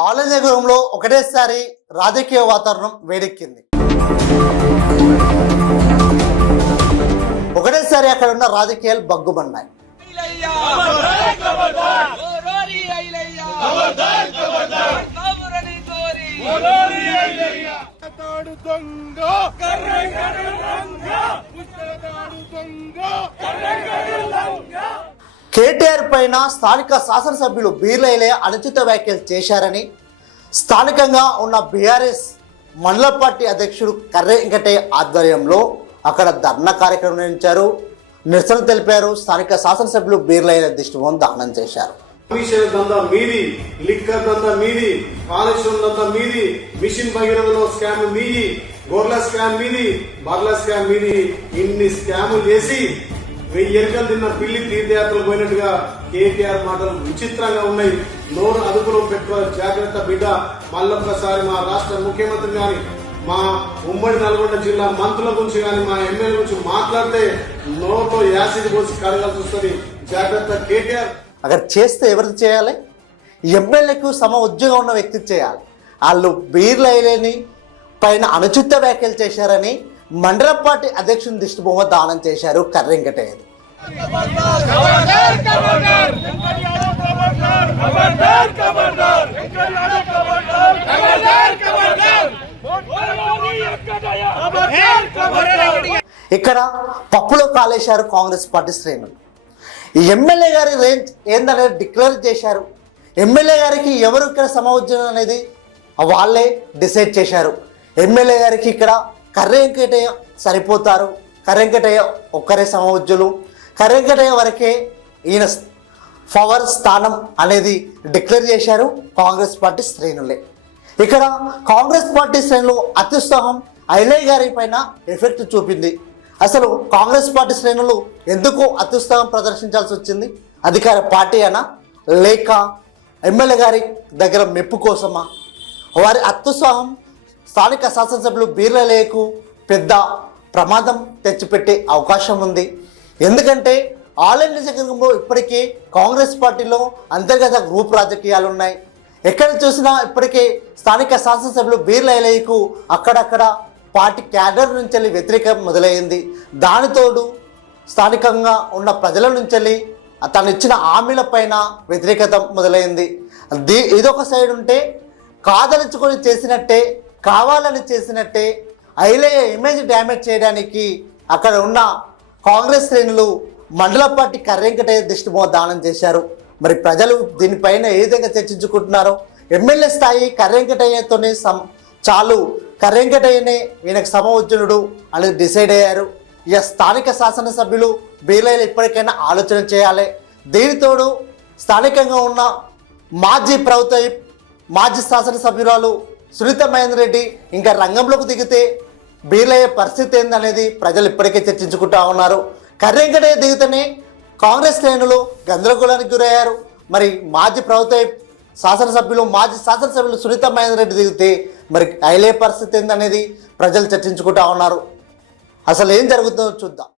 ఆలయనగరంలో ఒకటేసారి రాజకీయ వాతావరణం వేడెక్కింది. ఒకటేసారి అక్కడ ఉన్న రాజకీయాలు బగ్గుమన్నాయి. కేటీఆర్ పైన స్థానిక శాసనసభ్యులు బీర్లైలే అనుచిత వ్యాఖ్యలు చేశారని స్థానికంగా ఉన్న బీఆర్ఎస్ మండల పార్టీ అధ్యక్షుడు కర్రె వెంకటయ్య ఆధ్వర్యంలో అక్కడ ధర్నా కార్యక్రమం నిర్వహించారు. నిరసన తెలిపారు. స్థానిక శాసనసభ్యులు బీర్లైలే దిష్టిబొమ్మ దహనం చేశారు. మీది లిక్కర్ దందా మీది, కాళేశ్వరం దందా మీది, మిషన్ భగీరథలో స్కామ్ మీది, గొర్రెల స్కామ్ మీది, బర్ల స్కామ్ మీది, ఇన్ని స్కాములు చేసి 1000 ఎరుకలు తిన్న పిల్లి తీర్థయాత్రలు పోయినట్టుగా కేటీఆర్ మాటలు విచిత్రంగా ఉన్నాయి. నోరు అదుపులో పెట్టుకోవాలి, జాగ్రత్త బిడ్డ. మళ్ళొక్కసారి మా రాష్ట్ర ముఖ్యమంత్రి గాని, మా ఉమ్మడి నల్గొండ జిల్లా మంత్రుల గురించి కానీ, మా ఎమ్మెల్యే గురించి మాట్లాడితే నోరులో యాసిడ్ పోసి కడగాల్సి వస్తుంది. జాగ్రత్త కేటీఆర్. అక్కడ చేస్తే ఎవరికి చేయాలి? ఎమ్మెల్యేకు సమ ఉద్యోగం ఉన్న వ్యక్తి చేయాలి. వాళ్ళు బీర్లైలేని పైన అనుచిత వ్యాఖ్యలు చేశారని మండల పార్టీ అధ్యక్షుని దిష్టిబొమ్మ దానం చేశారు కర్రె వెంకటయ్య. ఇక్కడ పప్పులో కాలేశారు కాంగ్రెస్ పార్టీ శ్రేణులు. ఈ ఎమ్మెల్యే గారి రేంజ్ ఏందనేది డిక్లేర్ చేశారు. ఎమ్మెల్యే గారికి ఎవరు ఇక్కడ సమవుజ్జనం అనేది వాళ్ళే డిసైడ్ చేశారు. ఎమ్మెల్యే గారికి ఇక్కడ కర్రె వెంకటయ్య సరిపోతారు. కర్రె వెంకటయ్య ఒక్కరే సమవుజ్జులు. కర్రె వెంకటయ్య వరకే ఈయన పవర్ స్థానం అనేది డిక్లేర్ చేశారు కాంగ్రెస్ పార్టీ శ్రేణులే. ఇక్కడ కాంగ్రెస్ పార్టీ శ్రేణులు అత్యుత్సాహం ఐలయ్య గారి పైన ఎఫెక్ట్ చూపింది. అసలు కాంగ్రెస్ పార్టీ శ్రేణులు ఎందుకు అత్యుత్సాహం ప్రదర్శించాల్సి వచ్చింది? అధికార పార్టీ అయినా లేక ఎమ్మెల్యే గారి దగ్గర మెప్పు కోసమా? వారి అత్యుత్సాహం స్థానిక శాసనసభ్యులు బీర్లైలేకు పెద్ద ప్రమాదం తెచ్చిపెట్టే అవకాశం ఉంది. ఎందుకంటే ఆలయ నియోజకవర్గంలో ఇప్పటికే కాంగ్రెస్ పార్టీలో అంతర్గత గ్రూప్ రాజకీయాలు ఉన్నాయి. ఎక్కడ చూసినా ఇప్పటికే స్థానిక శాసనసభ్యులు బీర్లైలేకు అక్కడక్కడ పార్టీ క్యాడర్ నుంచి వెళ్ళి వ్యతిరేకం మొదలైంది. దానితోడు స్థానికంగా ఉన్న ప్రజల నుంచి వెళ్ళి తను ఇచ్చిన హామీల పైన వ్యతిరేకత మొదలైంది. ఇదొక సైడ్ ఉంటే, కాదలుచుకొని చేసినట్టే, కావాలని చేసినట్టే ఐలయ్య ఇమేజ్ డ్యామేజ్ చేయడానికి అక్కడ ఉన్న కాంగ్రెస్ శ్రేణులు మండల పార్టీ కర్రె వెంకటయ్య దిష్టిబొమ్మ దానం చేశారు. మరి ప్రజలు దీనిపైన ఏ విధంగా చర్చించుకుంటున్నారో, ఎమ్మెల్యే స్థాయి కర్రె వెంకటయ్యతోనే చాలు, కర్రె వెంకటయ్యనే ఈయనకు సమవుజ్జనుడు అనేది డిసైడ్ అయ్యారు. ఇక స్థానిక శాసనసభ్యులు బీర్లైలే ఇప్పటికైనా ఆలోచన చేయాలి. దీనితోడు స్థానికంగా ఉన్న మాజీ శాసనసభ్యురాలు సునీత మహేందర్ రెడ్డి ఇంకా రంగంలోకి దిగితే బీర్లైలే పరిస్థితి ఏందనేది ప్రజలు ఇప్పటికే చర్చించుకుంటా ఉన్నారు. కర్రె వెంకటయ్య దిగితేనే కాంగ్రెస్ శ్రేణులు గందరగోళానికి గురయ్యారు. మరి మాజీ శాసనసభ్యులు సునీత మహేందర్ రెడ్డి దిగితే మరి ఐలయ్య పరిస్థితి ఏందనేది ప్రజలు చర్చించుకుంటా ఉన్నారు. అసలు ఏం జరుగుతుందో చూద్దాం.